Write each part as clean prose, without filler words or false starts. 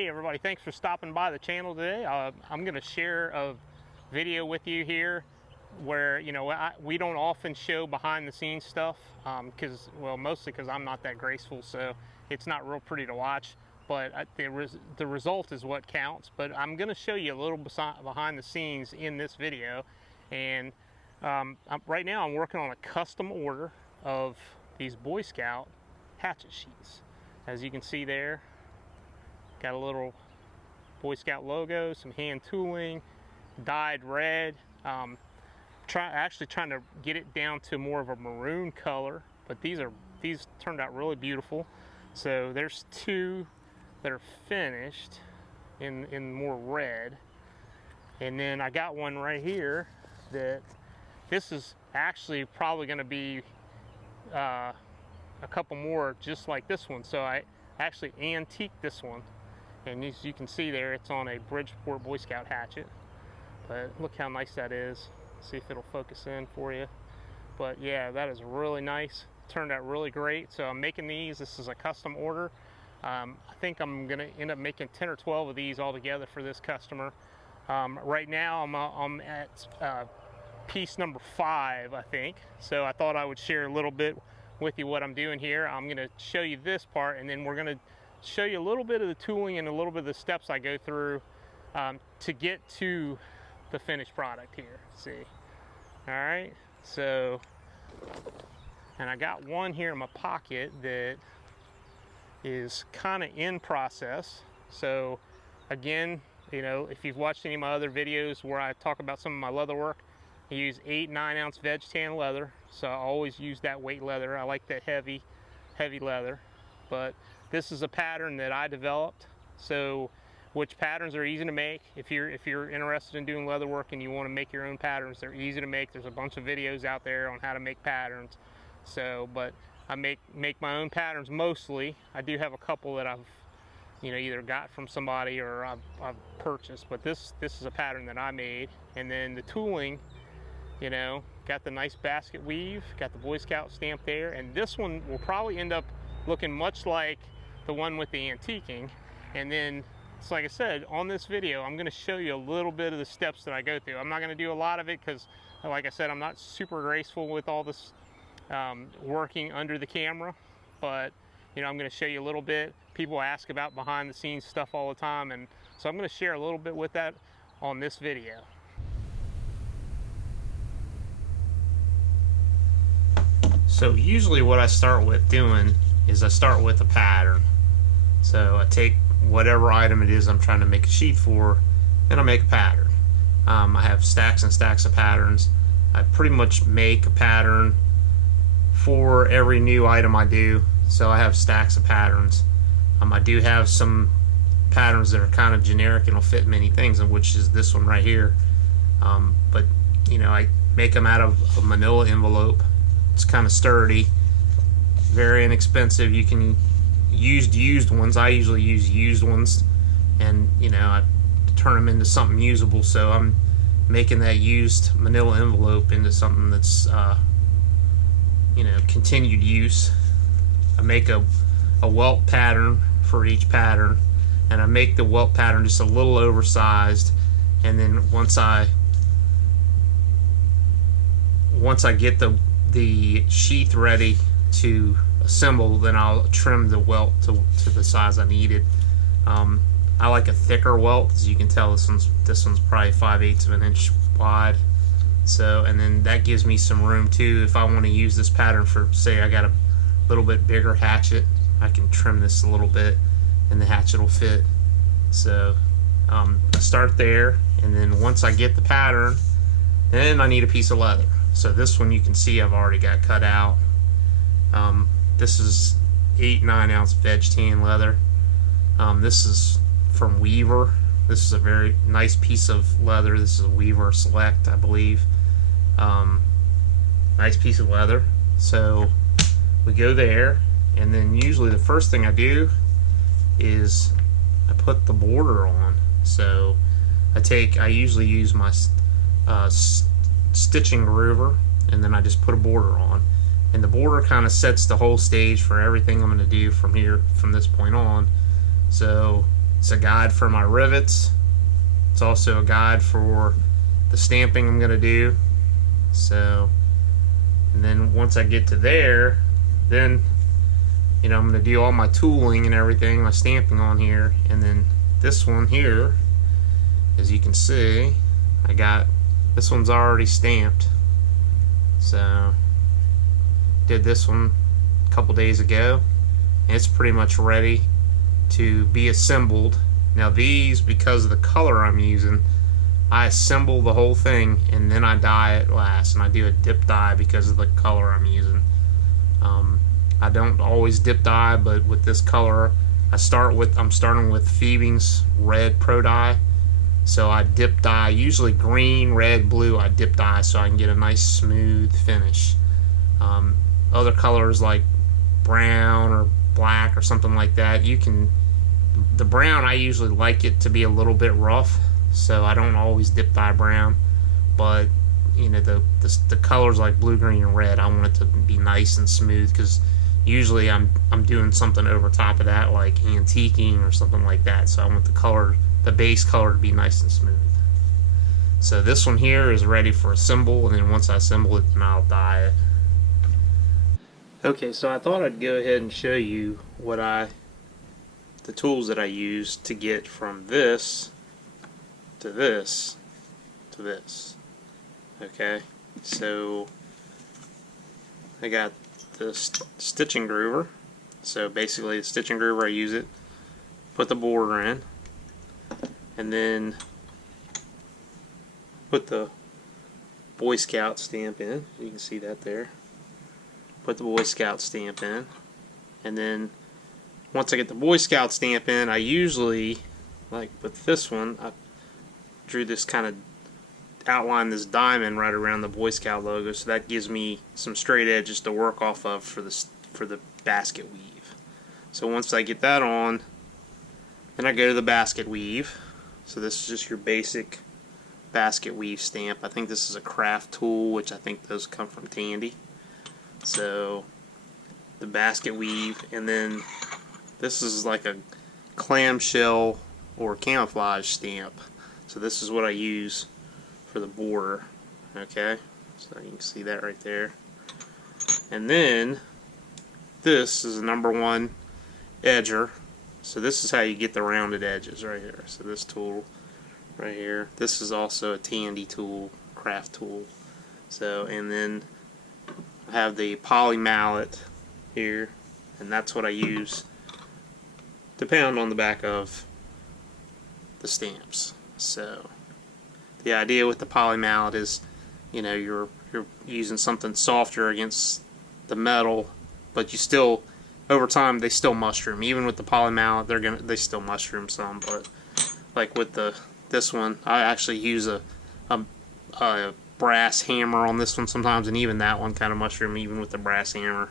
Hey everybody, thanks for stopping by the channel today. I'm going to share a video with you here where, you know, we don't often show behind the scenes stuff mostly because I'm not that graceful, so it's not real pretty to watch, but the result is what counts. But I'm going to show you a little behind the scenes in this video, and right now I'm working on a custom order of these Boy Scout hatchet sheaths. As you can see there, got a little Boy Scout logo, some hand tooling, dyed red. Actually trying to get it down to more of a maroon color, but these turned out really beautiful. So there's two that are finished in more red, and then I got one right here that this is actually probably going to be a couple more just like this one. So I actually antiqued this one. And as you can see there, it's on a Bridgeport Boy Scout hatchet. But look how nice that is. See if it'll focus in for you. But yeah, that is really nice. Turned out really great. So I'm making these. This is a custom order. I think I'm going to end up making 10 or 12 of these altogether for this customer. Right now I'm at piece number 5, I think. So I thought I would share a little bit with you what I'm doing here. I'm going to show you this part, and then we're going to show you a little bit of the tooling and a little bit of the steps I go through to get to the finished product here. See, all right, so, and I got one here in my pocket that is kind of in process. So again, you know, if you've watched any of my other videos where I talk about some of my leather work, I use 8-9 ounce veg tan leather, so I always use that weight leather. I like that heavy leather. But this is a pattern that I developed, so which patterns are easy to make. If you're interested in doing leather work and you want to make your own patterns, they're easy to make. There's a bunch of videos out there on how to make patterns. So, but I make my own patterns mostly. I do have a couple that I've, you know, either got from somebody or I've purchased, but this is a pattern that I made. And then the tooling, you know, got the nice basket weave, got the Boy Scout stamp there, and this one will probably end up looking much like the one with the antiquing. And then, so like I said, on this video I'm going to show you a little bit of the steps that I go through. I'm not going to do a lot of it because, like I said, I'm not super graceful with all this working under the camera, but you know, I'm going to show you a little bit. People ask about behind the scenes stuff all the time, and so I'm going to share a little bit with that on this video. So usually what I start with doing is I start with a pattern. So I take whatever item it is I'm trying to make a sheath for, and I make a pattern. I have stacks and stacks of patterns. I pretty much make a pattern for every new item I do, so I have stacks of patterns. I do have some patterns that are kind of generic and will fit many things, and which is this one right here. But you know, I make them out of a manila envelope. It's kind of sturdy, very inexpensive. You can use used ones. I usually use used ones, and you know, I turn them into something usable. So I'm making that used manila envelope into something that's you know, continued use. I make a welt pattern for each pattern, and I make the welt pattern just a little oversized, and then once I get the sheath ready to assemble, then I'll trim the welt to the size I needed. I like a thicker welt. As you can tell, this one's probably 5/8 of an inch wide. So, and then that gives me some room too. If I want to use this pattern for, say I got a little bit bigger hatchet, I can trim this a little bit and the hatchet will fit. So I start there, and then once I get the pattern, then I need a piece of leather. So this one you can see I've already got cut out. This is 8-9 ounce veg tan leather. This is from Weaver. This is a very nice piece of leather. This is a Weaver Select, I believe. Nice piece of leather. So we go there, and then usually the first thing I do is I put the border on. So I usually use my stitching groover, and then I just put a border on, and the border kind of sets the whole stage for everything I'm going to do from this point on. So It's a guide for my rivets. It's also a guide for the stamping I'm going to do. So, and then once I get to there, then, you know, I'm going to do all my tooling and everything, my stamping on here. And then this one here, as you can see, this one's already stamped. So, did this one a couple days ago, and it's pretty much ready to be assembled. Now these, because of the color I'm using, I assemble the whole thing and then I dye it last, and I do a dip dye because of the color I'm using. I don't always dip dye, but with this color I'm starting with Phoebing's red pro dye. So I dip dye, usually green, red, blue, I dip dye so I can get a nice smooth finish. Other colors like brown or black or something like that, the brown, I usually like it to be a little bit rough, so I don't always dip dye brown. But you know, the colors like blue, green, and red, I want it to be nice and smooth, because usually I'm doing something over top of that, like antiquing or something like that. So I want the base color to be nice and smooth. So this one here is ready for assemble, and then once I assemble it, then I'll dye it. Okay, so I thought I'd go ahead and show you the tools that I use to get from this to this to this. Okay, so I got the stitching groover. So basically the stitching groover, I use it, put the border in, and then put the Boy Scout stamp in. You can see that there. Put the Boy Scout stamp in, and then once I get the Boy Scout stamp in, I usually, like with this one, I drew this kind of outline, this diamond right around the Boy Scout logo, so that gives me some straight edges to work off of for the basket weave. So once I get that on, then I go to the basket weave. So this is just your basic basket weave stamp. I think this is a craft tool, which I think those come from Tandy. So the basket weave, and then this is like a clamshell or camouflage stamp. So this is what I use for the border. Okay, so you can see that right there. And then this is a #1 edger. So this is how you get the rounded edges right here. So this tool right here, this is also a Tandy tool, craft tool. So, and then I have the poly mallet here, and that's what I use to pound on the back of the stamps. So the idea with the poly mallet is, you know, you're using something softer against the metal, but you still, over time, they still mushroom. Even with the poly mallet, they still mushroom some. But like with this one, I actually use a brass hammer on this one sometimes, and even that one kind of mushroom even with the brass hammer.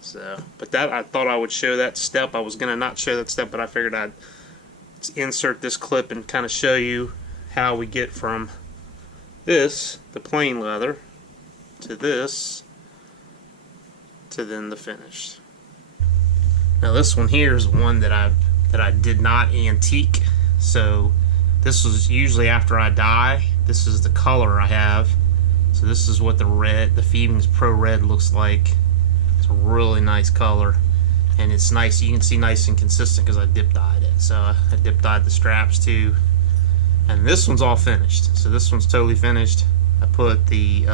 So, but I thought I would show that step. I was gonna not show that step, but I figured I'd insert this clip and kind of show you how we get from this, the plain leather, to this, to then the finish. Now this one here is one that I did not antique. So this was usually after I dye. This is the color I have. So this is what the Phoebing's Pro Red looks like. It's a really nice color, and it's nice. You can see nice and consistent because I dip dyed it. So I dip dyed the straps too. And this one's all finished. So this one's totally finished. I put the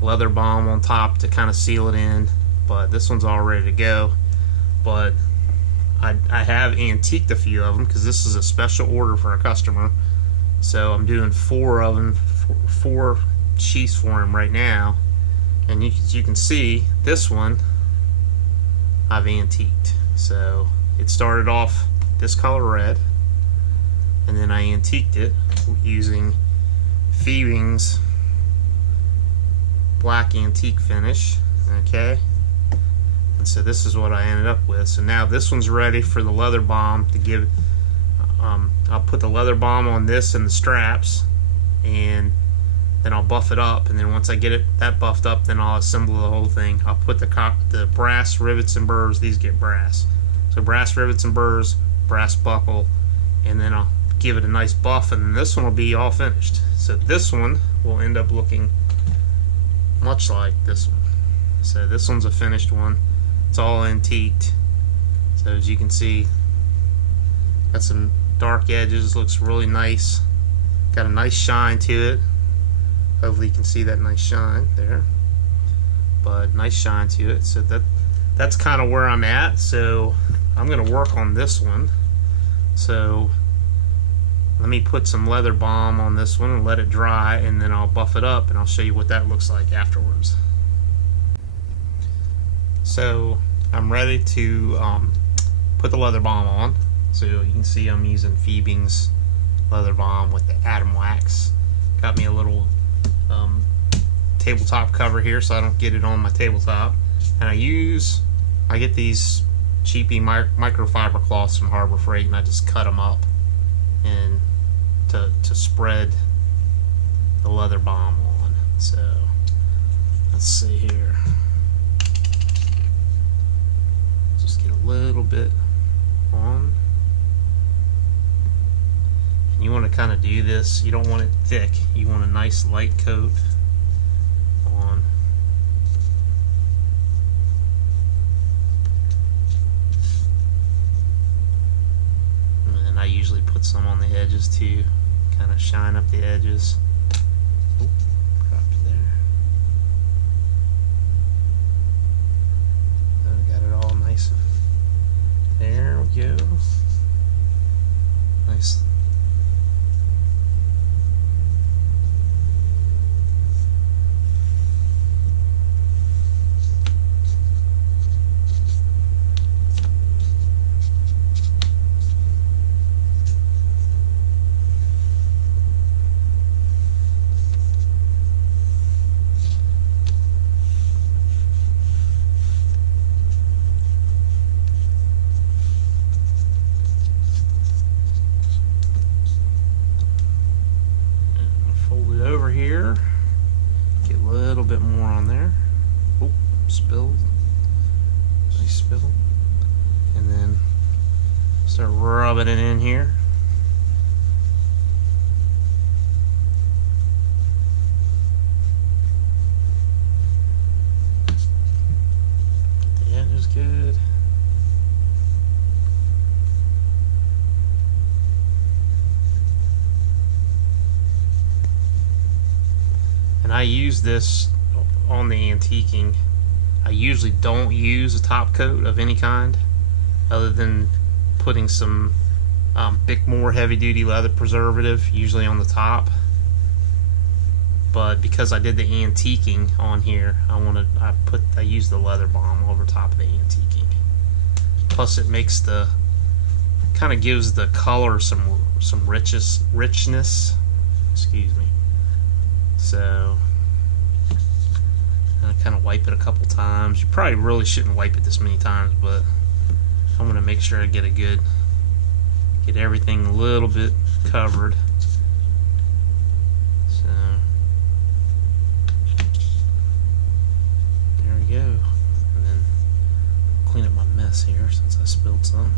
leather balm on top to kind of seal it in, but this one's all ready to go. But I have antiqued a few of them because this is a special order for a customer. So I'm doing 4 of them, 4 sheaths for him right now. And you can see this one I've antiqued. So it started off this color red, and then I antiqued it using Phoebing's black antique finish. Okay, and so this is what I ended up with. So now this one's ready for the leather balm to give. I'll put the leather balm on this and the straps, and then I'll buff it up, and then once I get that buffed up, then I'll assemble the whole thing. I'll put the brass rivets and burrs. These get brass. So brass rivets and burrs brass buckle, and then I'll give it a nice buff, and then this one will be all finished. So this one will end up looking much like this one. So this one's a finished one. It's all antiqued. So as you can see, got some dark edges, looks really nice. Got a nice shine to it. Hopefully you can see that nice shine there. But nice shine to it. So that's kind of where I'm at. So I'm going to work on this one. So let me put some leather balm on this one and let it dry, and then I'll buff it up and I'll show you what that looks like afterwards. So I'm ready to put the leather balm on. So you can see I'm using Phoebe's leather balm with the Atom wax. Got me a little tabletop cover here so I don't get it on my tabletop. And I get these cheapy microfiber cloths from Harbor Freight, and I just cut them up and to spread the leather balm on. So let's see here. Just get a little bit on. And you want to kind of do this. You don't want it thick. You want a nice light coat on. I usually put some on the edges too, kind of shine up the edges. Oh, dropped there. I got it all nice. There we go. Nice. Here, get a little bit more on there. Oh, spilled. Nice spill. And then start rubbing it in here. The edge is good. And I use this on the antiquing. I usually don't use a top coat of any kind other than putting some Bickmore heavy duty leather preservative usually on the top. But because I did the antiquing on here, I use the leather balm over top of the antiquing. Plus it makes kind of gives the color some richness. Excuse me. So I kind of wipe it a couple times. You probably really shouldn't wipe it this many times, but I'm going to make sure I get everything a little bit covered. So there we go. And then clean up my mess here since I spilled some.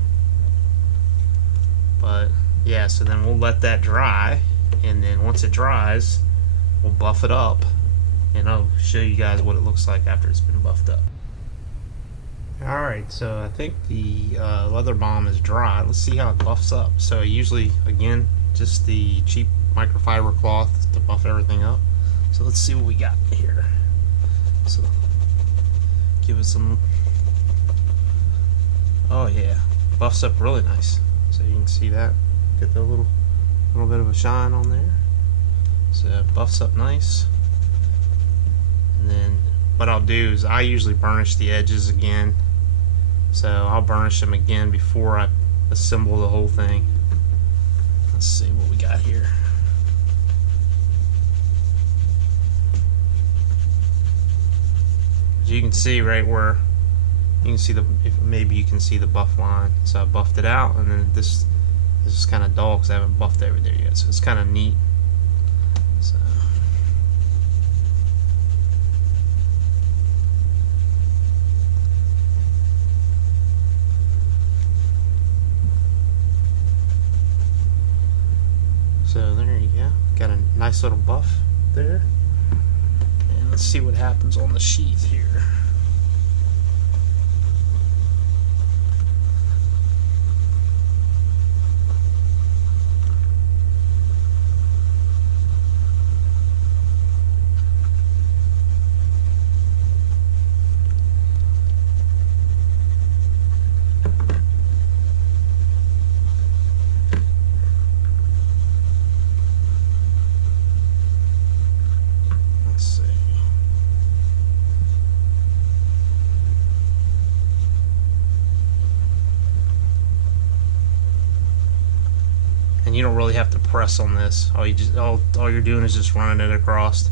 But yeah, so then we'll let that dry, and then once it dries, we'll buff it up, and I'll show you guys what it looks like after it's been buffed up. Alright, so I think the leather balm is dry. Let's see how it buffs up. So I usually, again, just the cheap microfiber cloth to buff everything up. So let's see what we got here. So give it some, oh yeah, buffs up really nice. So you can see that, get the little bit of a shine on there. So it buffs up nice. And then what I'll do is I usually burnish the edges again. So I'll burnish them again before I assemble the whole thing. Let's see what we got here. As you can see right where you can see maybe you can see the buff line. So I buffed it out, and then this is kind of dull because I haven't buffed over there yet. So it's kind of neat. So nice little buff there. And let's see what happens on the sheath here. And you don't really have to press on this. All you're doing is just running it across.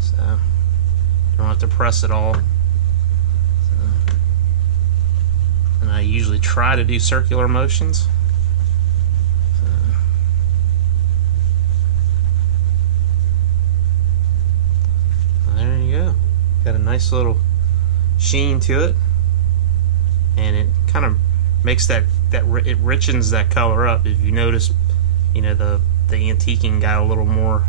So you don't have to press at all. So, and I usually try to do circular motions. So, there you go. Got a nice little sheen to it, and it kind of makes it richens that color up. If you notice, you know, the antiquing got a little more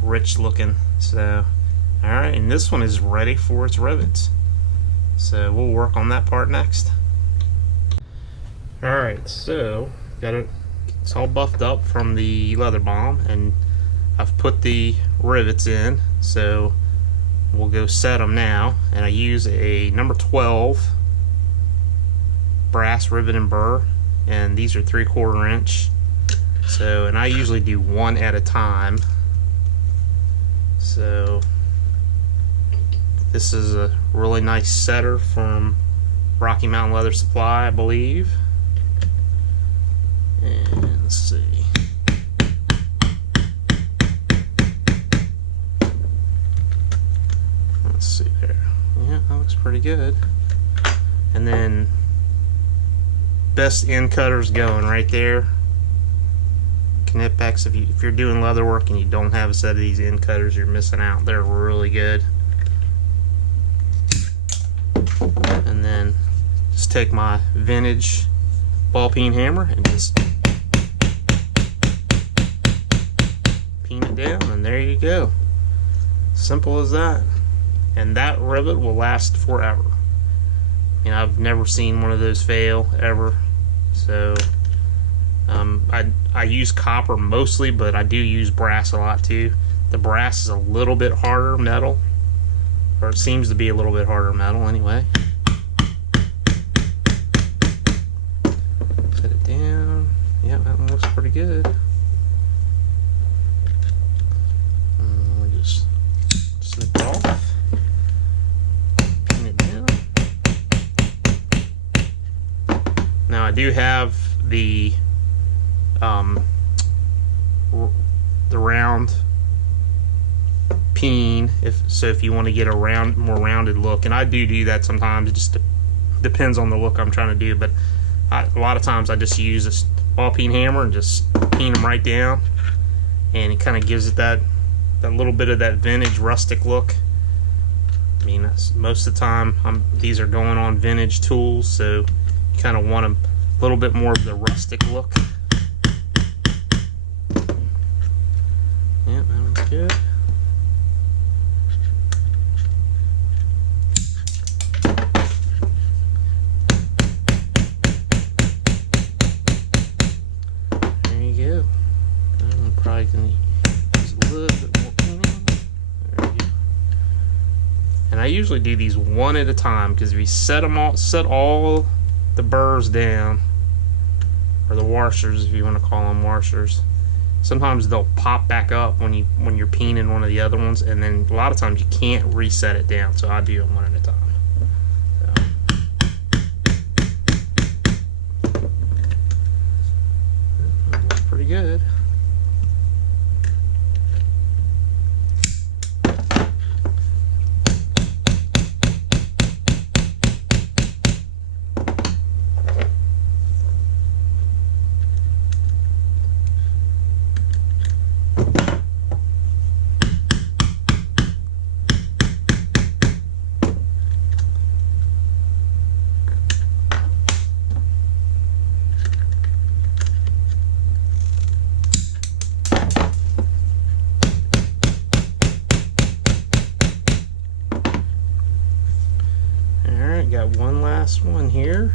rich looking. So, all right, and this one is ready for its rivets. So we'll work on that part next. All right, so it's all buffed up from the leather bomb, and I've put the rivets in. So we'll go set them now, and I use a number 12 brass rivet and burr, and these are 3/4 inch. So, and I usually do one at a time. So this is a really nice setter from Rocky Mountain Leather Supply, I believe. And let's see. Let's see there. Yeah, that looks pretty good. And then best end cutters going right there. Knipex, if you're doing leather work and you don't have a set of these end cutters, you're missing out. They're really good. And then just take my vintage ball peen hammer and just peen it down, and there you go. Simple as that. And that rivet will last forever. You know, I've never seen one of those fail ever. So I use copper mostly, but I do use brass a lot too. The brass is a little bit harder metal, or it seems to be a little bit harder metal anyway. Set it down. Yeah, that one looks pretty good. We'll just snip it off. Pin it down. Now I do have the round peen, if you want to get a more rounded look, and I do that sometimes. It just depends on the look I'm trying to do, but a lot of times I just use a ball peen hammer and just peen them right down, and it kind of gives it that little bit of that vintage rustic look. I mean, most of the time these are going on vintage tools, so you kind of want a little bit more of the rustic look. Yeah, that one's good. There you go. I'm probably going to use a little bit more cleaning. There you go. And I usually do these one at a time, because if you set all the burrs down, or the washers, if you want to call them washers, sometimes they'll pop back up when you're peening one of the other ones, and then a lot of times you can't reset it down. So I do them one at a time. So. That looks pretty good. got one last one here.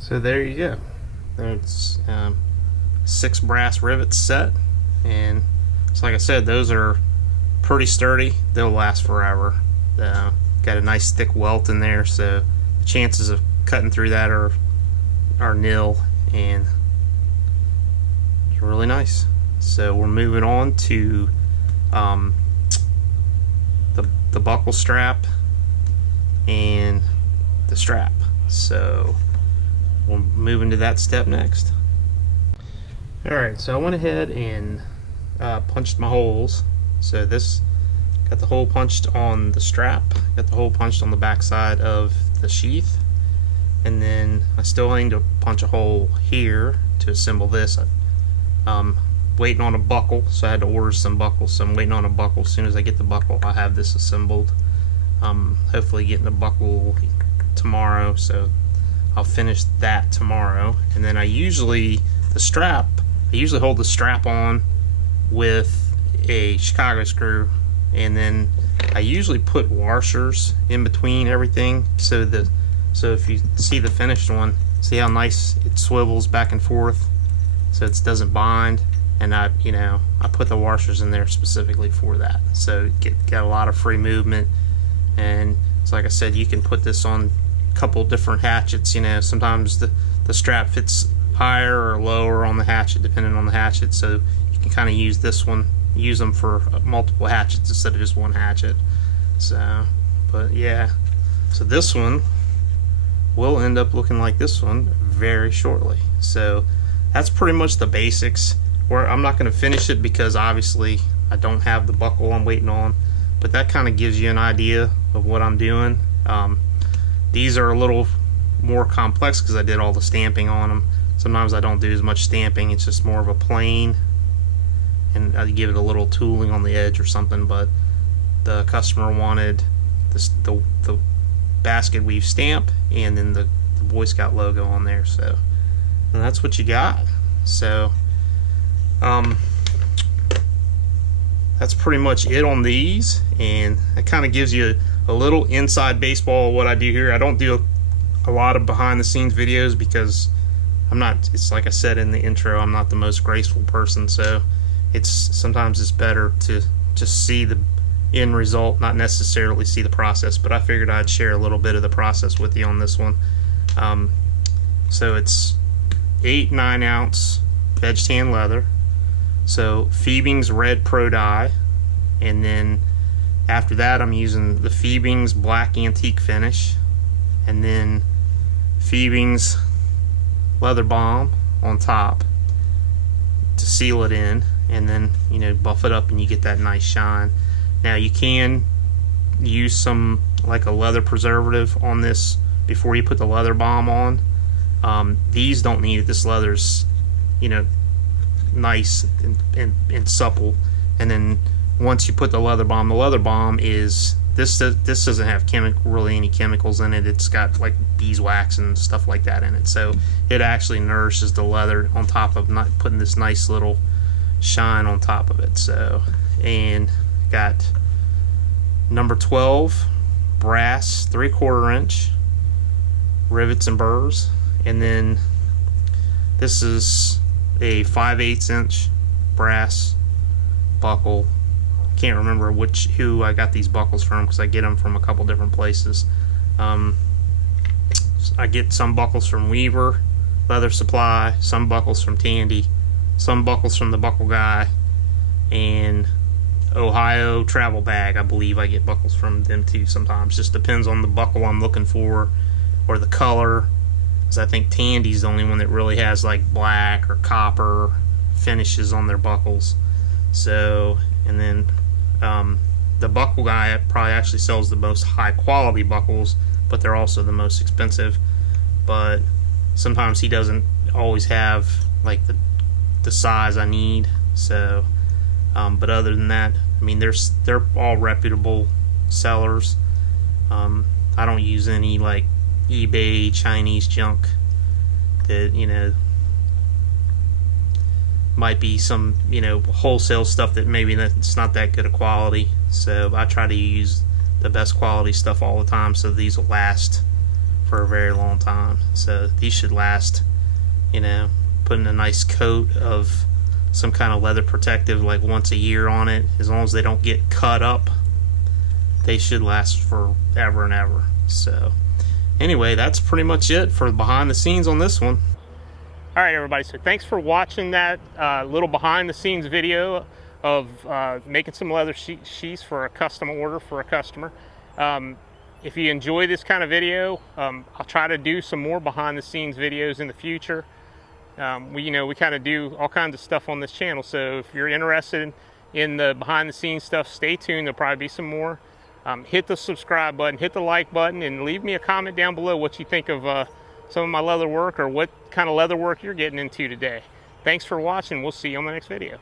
So there you go. It's 6 brass rivets set, and so like I said, those are pretty sturdy. They'll last forever. Got a nice thick welt in there, so the chances of cutting through that are nil, and it's really nice. So we're moving on to the buckle strap and the strap. So we'll move into that step next. Alright, so I went ahead and punched my holes. So this got the hole punched on the strap, got the hole punched on the back side of the sheath, and then I still need to punch a hole here to assemble this. I'm waiting on a buckle, so I had to order some buckles, so I'm waiting on a buckle. As soon as I get the buckle, I'll have this assembled. Hopefully getting the buckle tomorrow, so I'll finish that tomorrow. And then I usually hold the strap on with a Chicago screw, and then I usually put washers in between everything, so if you see the finished one, see how nice it swivels back and forth so it doesn't bind. And I put the washers in there specifically for that, so get a lot of free movement. And it's like I said, you can put this on a couple different hatchets. Sometimes the strap fits higher or lower on the hatchet depending on the hatchet, so you can kind of use them for multiple hatchets instead of just one hatchet. So, but yeah, so this one will end up looking like this one very shortly. So that's pretty much the basics. Where I'm not going to finish it because obviously I don't have the buckle I'm waiting on, but that kind of gives you an idea of what I'm doing. These are a little more complex because I did all the stamping on them. Sometimes I don't do as much stamping, it's just more of a plain, and I give it a little tooling on the edge or something. But the customer wanted the basket weave stamp and then the Boy Scout logo on there, so and that's what you got. So that's pretty much it on these, and it kind of gives you a little inside baseball of what I do here. I don't do a lot of behind the scenes videos because it's like I said in the intro, I'm not the most graceful person, so sometimes it's better to just see the end result, not necessarily see the process. But I figured I'd share a little bit of the process with you on this one. So it's 8-9 ounce veg tan leather, so Phoebing's red pro dye, and then after that I'm using the Phoebing's black antique finish, and then Phoebing's leather balm on top to seal it in, and then buff it up and you get that nice shine. Now you can use some like a leather preservative on this before you put the leather balm on. These don't need it. This leather's nice and supple, and then once you put the leather balm is this doesn't have really any chemicals in it. It's got like beeswax and stuff like that in it, so it actually nourishes the leather on top of not putting this nice little shine on top of it. So, and got number 12 brass 3/4 inch rivets and burrs, and then this is a 5/8 inch brass buckle. Can't remember who I got these buckles from because I get them from a couple different places. I get some buckles from Weaver Leather Supply, some buckles from Tandy, some buckles from the Buckle Guy, and Ohio Travel Bag. I believe I get buckles from them too sometimes. Just depends on the buckle I'm looking for or the color, because I think Tandy's the only one that really has like black or copper finishes on their buckles. So, and then the Buckle Guy probably actually sells the most high quality buckles, but they're also the most expensive. But sometimes he doesn't always have like the size I need. So but other than that, I mean, they're all reputable sellers. I don't use any like eBay Chinese junk that, you know, might be some, you know, wholesale stuff that maybe it's not that good of quality. So I try to use the best quality stuff all the time, so these will last for a very long time. So these should last, you know, putting a nice coat of some kind of leather protective like once a year on it, as long as they don't get cut up, they should last forever and ever. So anyway, that's pretty much it for behind the scenes on this one. All right, everybody, so thanks for watching that little behind the scenes video of making some leather sheaths for a custom order for a customer. If you enjoy this kind of video, I'll try to do some more behind the scenes videos in the future. We kind of do all kinds of stuff on this channel, so if you're interested in the behind the scenes stuff, stay tuned. There'll probably be some more. Hit the subscribe button, hit the like button, and leave me a comment down below what you think of some of my leather work, or what kind of leather work you're getting into today. Thanks for watching. We'll see you on the next video.